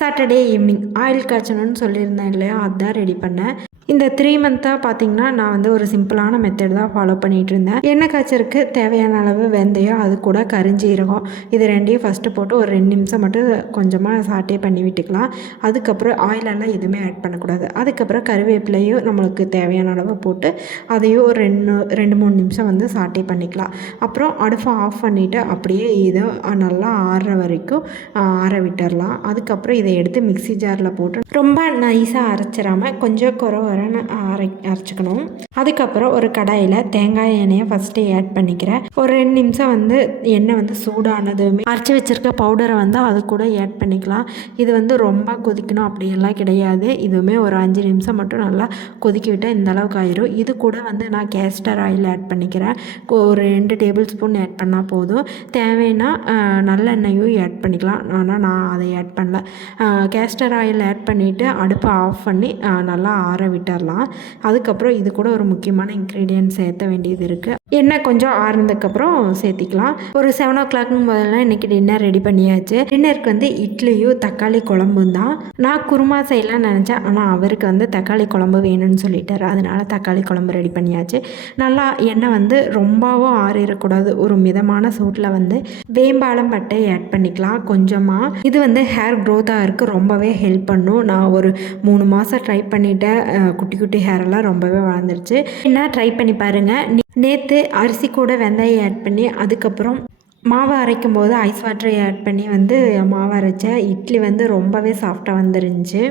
Saturday evening oil காய்ச்சணும்னு சொல்லியிருந்தேன் இல்லையா, அதுதான் ரெடி பண்ணேன். இந்த 3 மந்த்தாக பார்த்திங்கன்னா நான் வந்து ஒரு சிம்பிளான மெத்தட் தான் ஃபாலோ பண்ணிகிட்டு இருந்தேன். எண்ணெய் காய்ச்சறதுக்கு தேவையான அளவு வெந்தயம், அது கூட கரிஞ்சீரகம், இது ரெண்டையும் ஃபஸ்ட்டு போட்டு ஒரு 2 நிமிஷம் மட்டும் கொஞ்சமாக சாட்டே பண்ணி விட்டுக்கலாம். அதுக்கப்புறம் ஆயிலெல்லாம் எதுவுமே ஆட் பண்ணக்கூடாது. அதுக்கப்புறம் கருவேப்பிலையும் நம்மளுக்கு தேவையான அளவு போட்டு அதையும் ஒரு 2-3 நிமிஷம் வந்து சாட்டே பண்ணிக்கலாம். அப்புறம் அடுப்பை ஆஃப் பண்ணிவிட்டு அப்படியே இதை நல்லா ஆறுற வரைக்கும் ஆற விட்டுடலாம். அதுக்கப்புறம் இதை எடுத்து மிக்ஸி ஜாரில் போட்டு ரொம்ப நைஸாக அரைச்சிடாமல் கொஞ்சம் குறன்னு அரைச்சிக்கணும். அதுக்கப்புறம் ஒரு கடாயில் தேங்காய் எண்ணெயை ஃபஸ்ட்டு ஆட் பண்ணிக்கிறேன். ஒரு 2 நிமிஷம் வந்து எண்ணெய் வந்து சூடானதுமே அரைச்சி வச்சுருக்க பவுடரை வந்து அது கூட ஆட் பண்ணிக்கலாம். இது வந்து ரொம்ப கொதிக்கணும் அப்படியெல்லாம் கிடையாது. இதுவுமே ஒரு 5 நிமிஷம் மட்டும் நல்லா கொதிக்க விட்டால் இந்த அளவுக்கு ஆயிரும். இது கூட வந்து நான் கேஸ்டர் ஆயில் ஆட் பண்ணிக்கிறேன். ஒரு 2 டேபிள் ஸ்பூன் ஆட் பண்ணால் போதும். தேவைன்னா நல்லெண்ணெயும் ஆட் பண்ணிக்கலாம். ஆனால் நான் அதை ஆட் பண்ணல. கேஸ்டர் ஆயில் ஆட் பண்ணிவிட்டு அடுப்பை ஆஃப் பண்ணி நல்லா ஆற விட்டுடலாம். அதுக்கப்புறம் இது கூட ஒரு முக்கியமான இன்க்ரீடியன்ட் சேர்த்த வேண்டியது இருக்குது. எண்ணெய் கொஞ்சம் ஆறுனதுக்கப்புறம் சேர்த்திக்கலாம். ஒரு 7 o'clock முதல்ல இன்றைக்கி டின்னர் ரெடி பண்ணியாச்சு. டின்னருக்கு வந்து இட்லியும் தக்காளி குழம்பும் தான். நான் குருமா செய்யலாம்னு நினச்சேன், ஆனால் அவருக்கு வந்து தக்காளி குழம்பு வேணும்னு சொல்லிட்டார். அதனால் தக்காளி குழம்பு ரெடி பண்ணியாச்சு. நல்லா எண்ணெய் வந்து ரொம்பவும் ஆறிடக்கூடாது. ஒரு மிதமான சூட்டில் வந்து வேம்பாலம் பட்டை ஆட் பண்ணிக்கலாம் கொஞ்சமாக. இது வந்து ஹேர் க்ரோத்தாக இருக்குது, ரொம்பவே ஹெல்ப் பண்ணும். நான் ஒரு 3 மாதம் ட்ரை பண்ணிவிட்டேன். குட்டி குட்டி ஹேரெல்லாம் ரொம்பவே வளர்ந்துருச்சு. என்ன ட்ரை பண்ணி பாருங்கள். நேற்று அரிசி கூட வெந்தயம் ஆட் பண்ணி அதுக்கப்புறம் மாவு அரைக்கும் போது ஐஸ் வாட்டரை ஆட் பண்ணி வந்து மாவு அரைச்சேன். இட்லி வந்து ரொம்பவே சாஃப்டாக வந்துருந்துச்சு.